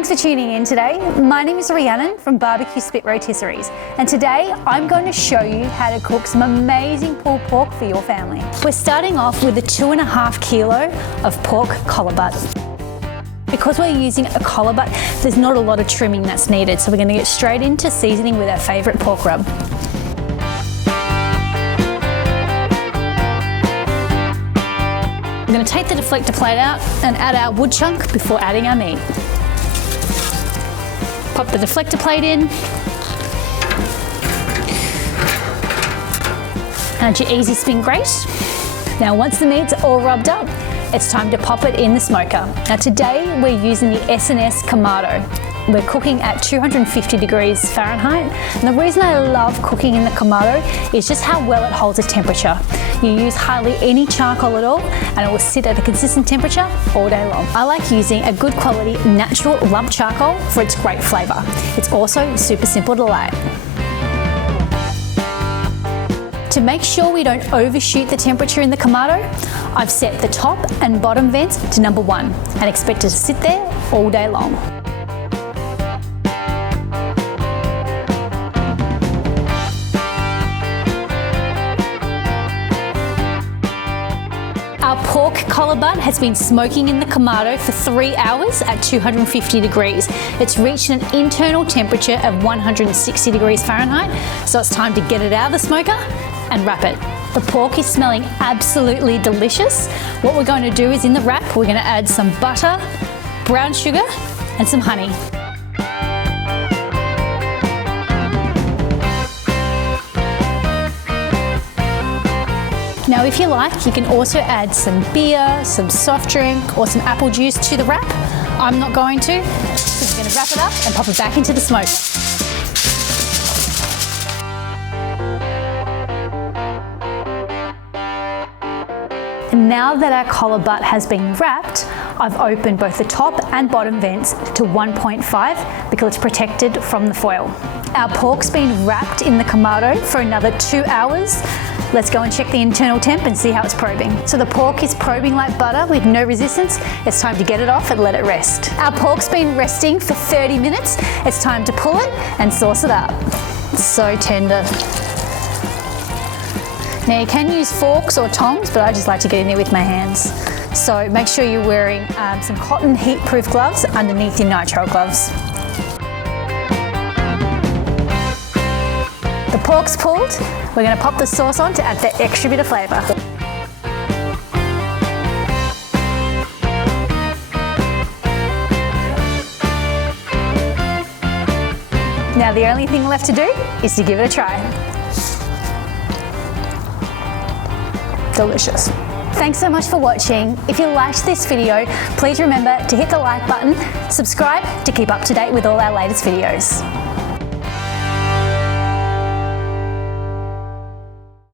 Thanks for tuning in today. My name is Rhiannon from BBQ Spit Rotisseries, and today I'm going to show you how to cook some amazing pulled pork for your family. We're starting off with a 2.5 kilo of pork collar butt. Because we're using a collar butt, there's not a lot of trimming that's needed, so we're going to get straight into seasoning with our favourite pork rub. I'm going to take the deflector plate out and add our wood chunk before adding our meat. Pop the deflector plate in. Add your easy spin grate. Now once the meat's all rubbed up, it's time to pop it in the smoker. Now today we're using the SNS Kamado. We're cooking at 250 degrees Fahrenheit. And the reason I love cooking in the Kamado is just how well it holds a temperature. You use hardly any charcoal at all and it will sit at a consistent temperature all day long. I like using a good quality natural lump charcoal for its great flavour. It's also super simple to light. To make sure we don't overshoot the temperature in the Kamado, I've set the top and bottom vents to number 1 and expect it to sit there all day long. Our pork collar butt has been smoking in the Kamado for 3 hours at 250 degrees. It's reached an internal temperature of 160 degrees Fahrenheit, so it's time to get it out of the smoker and wrap it. The pork is smelling absolutely delicious. What we're going to do is in the wrap, we're going to add some butter, brown sugar, and some honey. Now if you like, you can also add some beer, some soft drink, or some apple juice to the wrap. I'm not going to, so we're going to wrap it up and pop it back into the smoke. And now that our collar butt has been wrapped, I've opened both the top and bottom vents to 1.5 because it's protected from the foil. Our pork's been wrapped in the Kamado for another 2 hours. Let's go and check the internal temp and see how it's probing. So the pork is probing like butter with no resistance. It's time to get it off and let it rest. Our pork's been resting for 30 minutes. It's time to pull it and sauce it up. It's so tender. Now you can use forks or tongs, but I just like to get in there with my hands. So make sure you're wearing some cotton heat-proof gloves underneath your nitrile gloves. The pork's pulled. We're going to pop the sauce on to add that extra bit of flavour. Now the only thing left to do is to give it a try. Delicious. Thanks so much for watching. If you liked this video, please remember to hit the like button, subscribe to keep up to date with all our latest videos.